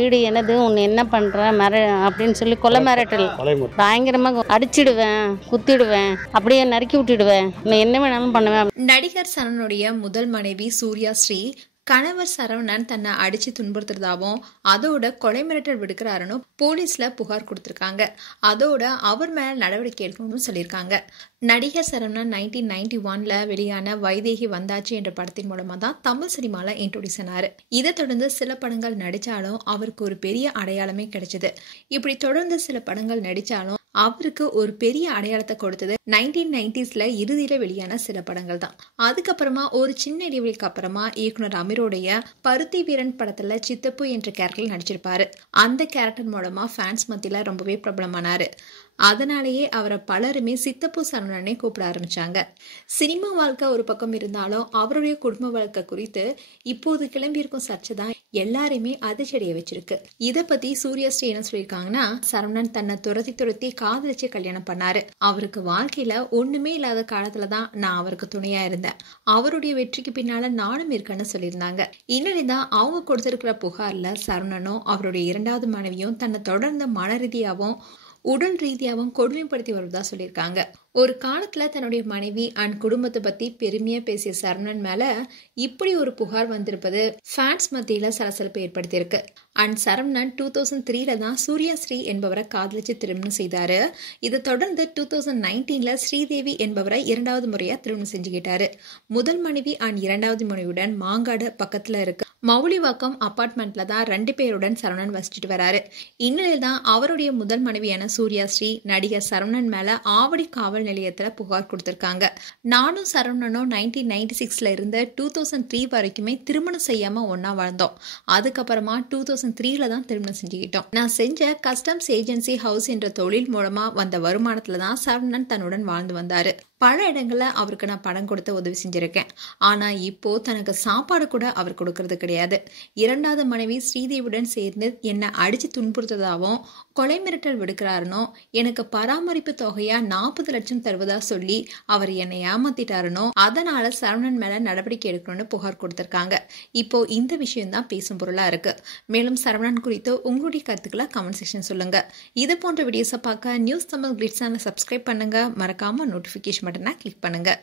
வீடு எனது உன்னை என்ன பண்ற அப்படின்னு சொல்லி கொலை மிரட்டல். பயங்கரமாக அடிச்சிடுவேன், குத்திடுவேன், அப்படியே நறுக்கி விட்டுடுவேன், நான் என்ன வேணாலும் பண்ணுவேன். நடிகர் சரவணனுடைய முதல் மனைவி சூர்யா ஸ்ரீ கணவர் சரவணன் தன்னை அடிச்சு துன்புறுத்துறதாவும் அதோட கொலை மிரட்டல் விடுக்கிறாருன்னு போலீஸ்ல புகார் கொடுத்திருக்காங்க. அதோட அவர் மேல நடவடிக்கை எடுக்கணும்னு சொல்லியிருக்காங்க. நடிகர் சரவணன் 1991ல வெளியான வைதேகி வந்தாச்சு என்ற படத்தின் மூலமா தான் தமிழ் சினிமால இன்ட்ரோடியூஸ் ஆனாரு. இதை தொடர்ந்து சில படங்கள் நடிச்சாலும் அவருக்கு ஒரு பெரிய அடையாளமே கிடைச்சது. இப்படி தொடர்ந்து சில படங்கள் நடிச்சாலும் அவருக்கு ஒரு பெரிய அடையாளத்தை கொடுத்தது 1990ஸ்ல இறுதியில வெளியான சில படங்கள் தான். அதுக்கப்புறமா ஒரு சின்ன இடைவெளிக்கு அப்புறமா இயக்குனர் அமீரோடைய பருத்தி வீரன் படத்துல சித்தப்பு என்ற கேரக்டர் நடிச்சிருப்பாரு. அந்த கேரக்டர் மூலமா ஃபேன்ஸ் மத்தியில ரொம்பவே பிரபலமானாரு. அதனாலேயே அவரை பலருமே சித்தப்பு சரவணனே கூப்பிட ஆரம்பிச்சாங்க. சினிமா வாழ்க்கை ஒரு பக்கம் இருந்தாலும் அவருடைய குடும்ப வாழ்க்கை குறித்து இப்போது கிளம்பியிருக்கும் சர்ச்சை தான் எல்லாருமே அதிர்ச்சியடைய வச்சிருக்கு. இதை பத்தி சூர்யா ஸ்ரீ என்ன சொல்லியிருக்காங்கன்னா, சரவணன் தன்னை துரத்தி காதலிச்சு கல்யாணம் பண்ணாரு. அவருக்கு வாழ்க்கையில ஒண்ணுமே இல்லாத காலத்துலதான் நான் அவருக்கு துணையா இருந்தேன். அவருடைய வெற்றிக்கு பின்னால நானும் இருக்கேன்னு சொல்லியிருந்தாங்க. இந்நிலைதான் அவங்க கொடுத்திருக்கிற புகார்ல சரவணனும் அவருடைய இரண்டாவது மனைவியும் தன்னை தொடர்ந்து மன ரீதியாவும் உடல் ரீதியாகவும் கொடுமைப்படுத்தி வருவதா சொல்லியிருக்காங்க. ஒரு காலத்துல தன்னுடைய மனைவி அண்ட் குடும்பத்தை பத்தி பெருமையா பேசிய சரவணன் மேல இப்படி ஒரு புகார் வந்திருப்பது ஃபேன்ஸ் மத்தியில சலசலப்பை ஏற்படுத்தியிருக்கு. அண்ட் சரவணன் 2003ல தான் சூர்யா ஸ்ரீ என்பவரை காதலிச்சு திருமணம் செய்தாரு. இதை தொடர்ந்து 2019ல ஸ்ரீதேவி என்பவரை இரண்டாவது முறையா திருமணம் செஞ்சுக்கிட்டாரு. முதல் மனைவி அண்ட் இரண்டாவது மனைவியுடன் மாங்காடு பக்கத்துல இருக்கு மவுலிவாக்கம் அபார்ட்மெண்ட்ல தான் 2 பேருடன் சரவணன் வசிச்சுட்டு வராரு. இந்நிலையில் தான் அவருடைய முதல் மனைவியான சூர்யா ஸ்ரீ நடிகர் சரவணன் மேல ஆவடி காவல் நிலையத்துல புகார் கொடுத்திருக்காங்க. நானும் சரவணனும் 1996ல இருந்து 2003 வரைக்குமே திருமணம் செய்யாம ஒன்னா வாழ்ந்தோம். அதுக்கப்புறமா 2003ல தான் திருமணம் செஞ்சுக்கிட்டோம். நான் செஞ்ச கஸ்டம்ஸ் ஏஜென்சி ஹவுஸ் என்ற தொழில் மூலமா வந்த வருமானத்துல தான் சரவணன் தன்னுடன் வாழ்ந்து வந்தாரு. பல இடங்கள்ல அவருக்கு நான் பணம் கொடுத்து உதவி செஞ்சிருக்கேன். ஆனா இப்போ தனக்கு சாப்பாடு கூட அவர் கொடுக்கறது கிடையாது. இரண்டாவது மனைவி ஸ்ரீதேவியுடன் சேர்ந்து என்னை அடிச்சு துன்புறுத்ததாகவும் கொலை மிரட்டல் விடுக்கிறாருனோ, எனக்கு பராமரிப்பு தொகையா 40 லட்சம் தருவதா சொல்லி அவர் என்னை ஏமாத்திட்டாருனோ, அதனால சரவணன் மேல நடவடிக்கை எடுக்கணும்னு புகார் கொடுத்திருக்காங்க. இப்போ இந்த விஷயம் தான் பேசும் பொருளா இருக்கு. மேலும் சரவணன் குறித்து உங்களுடைய கருத்துக்களை கமெண்ட் செக்ஷன் சொல்லுங்க. இது போன்ற வீடியோஸை பார்க்க நியூஸ் தமிழ் கிளிட்ஸ் சேனலை சப்ஸ்கிரைப் பண்ணுங்க. மறக்காம நோட்டிபிகேஷன் பட்டனை கிளிக் பண்ணுங்க.